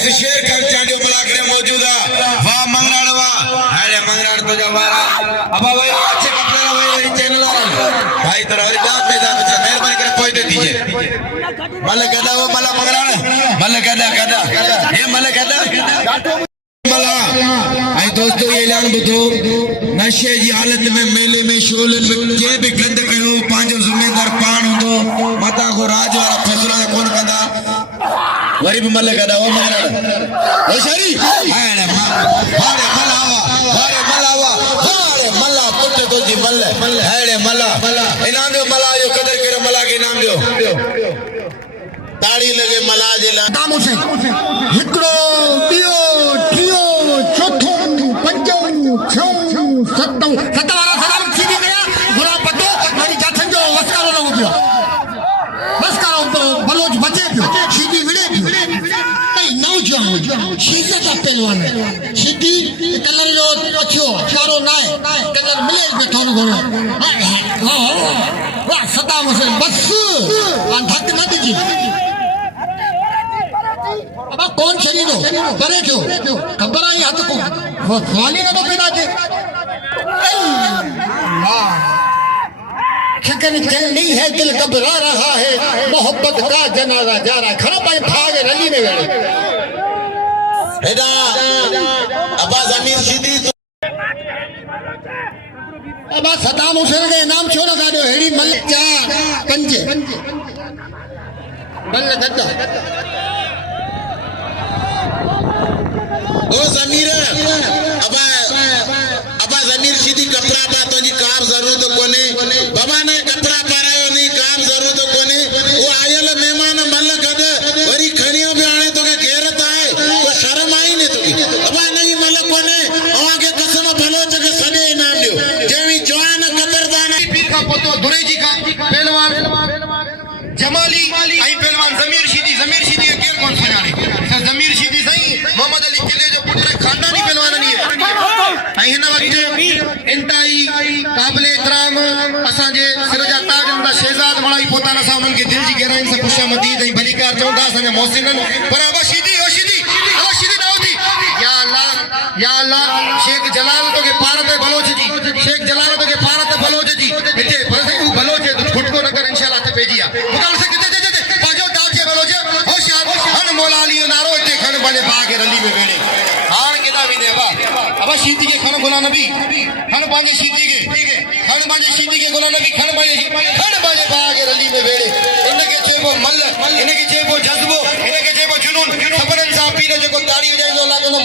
इस शेर कर चांडियो मलाकरे मौजूदा वाह मंगराड़ अरे मंगराड़ तो जब वारा अब भाई अच्छे कपड़े ना भाई चैनल भाई तो हर जात मैदान में मेहरबानी करे पहुंच दे दीजिए मल कहदा वो मल मंगराड़ मल कहदा ये मल कहदा मला आई दोस्तों ये ऐलान बुधो नशे जी हालत में मेले में शोलन में जे भी गंद कयो पांचो जिम्मेदार पान हुंदो मता को राज वाला फैसला कोन कंदा वरी भी मल कहदा वो मंगराड़ ओ शरी हारे मल्ला पुट तो जी मल्ले हारे मल्ला इनाम दो मल्ला जो कदर करे मल्ला के इनाम दो ताड़ी लगे मल्ला जे ला दामो से हिकड़ो टियो टियो चौथो पंजो छो सतो सतवारा सलाम सीधी गया गुरा पतो मारी जाथन जो वस्कारो न पियो वस्कारो तो बलोच बचे पियो सीधी विड़े पियो नहीं नौजवान सीधा का पहलवान सीधी कलर जो अच्छो चारो नाय कलर मिले में थोड़ो घणो वाह सदाम से बस आ धक न दीजिए अब कौन शरीर हो करे क्यों खबर आई हाथ को वाली ना तो पैदा के शकन चल नहीं है दिल घबरा रहा है मोहब्बत का जनाजा जा रहा है खड़ा भाई भाग रली में गए हेदा अब्बा जमीर सीधी अब सदाम हुसैन के नाम छो लगा दो हेड़ी मल चार पंजे बल गद्दा ओ जमीर अबा जमीर सीधी कपड़ा पा तो जी काम जरूरत कोने बाबा ने कपड़ा पारायो नहीं काम जरूरत कोने वो आयल मेहमान मल गद वरी खणियो भी आने तो के गैरत आए तो शर्म आई ने तो अबा नहीं मल कोने अवा के कसम भलो जग सने इनाम दियो जेवी जवान कदरदान पीर का पोतो दुरे जी का पहलवान जमाली आई पहलवान जमीर सीधी के केर कौन सुनाने जमीर सीधी सही मोहम्मद अली किले जो पुत्र खानदानी पहलवान नहीं है आई हिन वक्त इंतहाई काबिल एहतराम असांजे सिरजा ताजंदा शहजाद मणाई पोताना सा उनन के दिल जी गहराई से खुशामदीद ऐं भलीकार चवंदा असांजा मोहसिनन पर अब सीधी दाऊदी या अल्लाह शेख जलाल तो के भारत बलोच जी शेख जलाल तो के भारत बलोच जी हिते भरसे तू बलोच तू फुटको न कर इंशाल्लाह ते पेजिया बुकाल से किते पाजो दाजे बलोच होशियार हन मौला अली नारो ते खन बने बाग रली में वेड़े हां केदा विने अब सीधी के खन गुलाम नबी खन बाजे सीधी के गुलाम नबी खन बाजे बाग रली में वेड़े इनके चेबो मल इनके चेबो जज्बो इनके चेबो जुनून खबरन सा पीर जो ताड़ी वजाई जो लागो